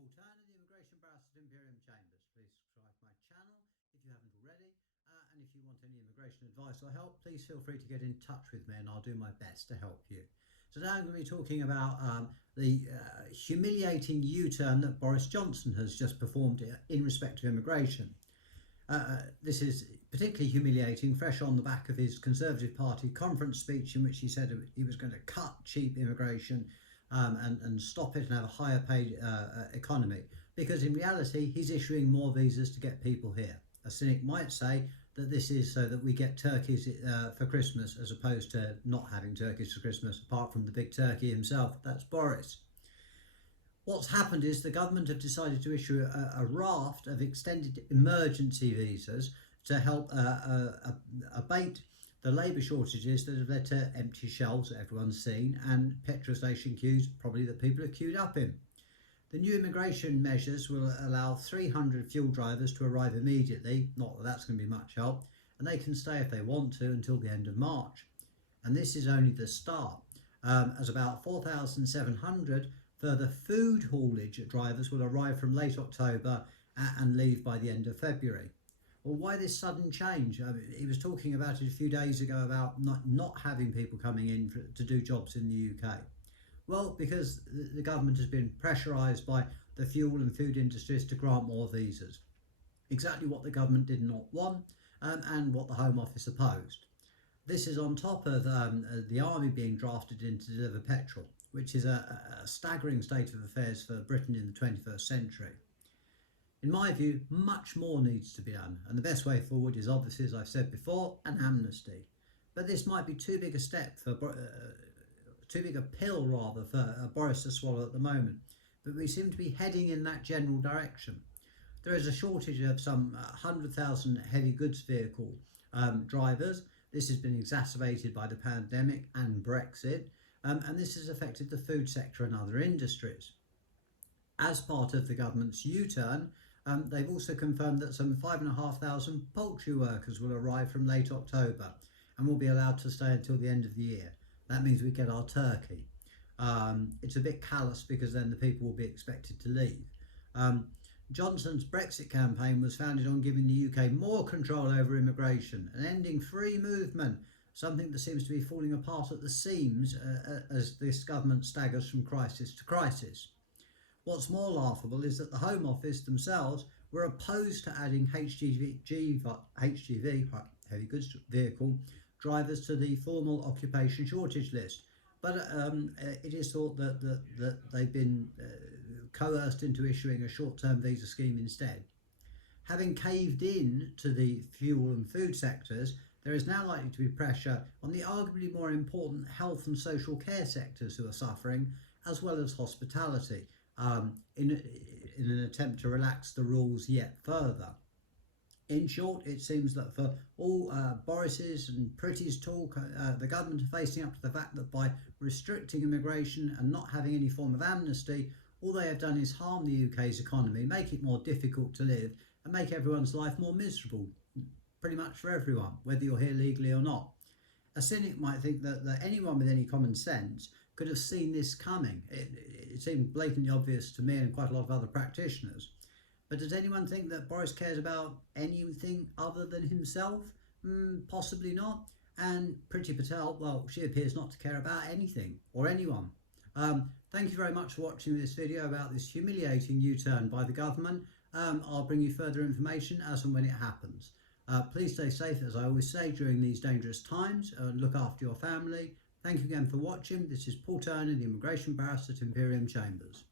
Paul Turner, the Immigration Barrister at Imperium Chambers. Please subscribe to my channel if you haven't already. And if you want any immigration advice or help, please feel free to get in touch with me and I'll do my best to help you. So now I'm going to be talking about the humiliating U-turn that Boris Johnson has just performed in respect of immigration. This is particularly humiliating, fresh on the back of his Conservative Party conference speech in which he said he was going to cut cheap immigration and stop it and have a higher paid economy, because in reality he's issuing more visas to get people here. A cynic might say that this is so that we get turkeys for Christmas, as opposed to not having turkeys for Christmas, apart from the big turkey himself, that's Boris. What's happened is the government have decided to issue a raft of extended emergency visas to help abate the labour shortages that have led to empty shelves that everyone's seen and petrol station queues probably that people are queued up in. The new immigration measures will allow 300 fuel drivers to arrive immediately, not that that's going to be much help, and they can stay if they want to until the end of March. And this is only the start, as about 4,700 further food haulage drivers will arrive from late October and leave by the end of February. Well, why this sudden change? I mean, he was talking about it a few days ago about not having people coming in to do jobs in the UK. Well, because the government has been pressurised by the fuel and food industries to grant more visas. Exactly what the government did not want and what the Home Office opposed. This is on top of the army being drafted in to deliver petrol, which is a staggering state of affairs for Britain in the 21st century. In my view, much more needs to be done, and the best way forward is obviously, as I've said before, an amnesty. But this might be too big a step for too big a pill rather for Boris to swallow at the moment, but we seem to be heading in that general direction. There is a shortage of some 100,000 heavy goods vehicle drivers. This has been exacerbated by the pandemic and Brexit, and this has affected the food sector and other industries. As part of the government's U-turn, they've also confirmed that some 5,500 poultry workers will arrive from late October and will be allowed to stay until the end of the year. That means we get our turkey. It's a bit callous because then the people will be expected to leave. Johnson's Brexit campaign was founded on giving the UK more control over immigration and ending free movement, something that seems to be falling apart at the seams as this government staggers from crisis to crisis. What's more laughable is that the Home Office themselves were opposed to adding HGV, heavy goods vehicle, drivers to the formal occupation shortage list. But it is thought that they've been coerced into issuing a short-term visa scheme instead. Having caved in to the fuel and food sectors, there is now likely to be pressure on the arguably more important health and social care sectors who are suffering, as well as hospitality, in an attempt to relax the rules yet further. In short, it seems that for all Boris's and Pretty's talk, the government are facing up to the fact that by restricting immigration and not having any form of amnesty, all they have done is harm the UK's economy, make it more difficult to live and make everyone's life more miserable, pretty much for everyone, whether you're here legally or not. A cynic might think that anyone with any common sense could have seen this coming. It seemed blatantly obvious to me and quite a lot of other practitioners. But does anyone think that Boris cares about anything other than himself? Possibly not. And Priti Patel, well, she appears not to care about anything or anyone. Thank you very much for watching this video about this humiliating U-turn by the government. I'll bring you further information as and when it happens. Please stay safe, as I always say, during these dangerous times. Look after your family. Thank you again for watching. This is Paul Turner, the Immigration Barrister at Imperium Chambers.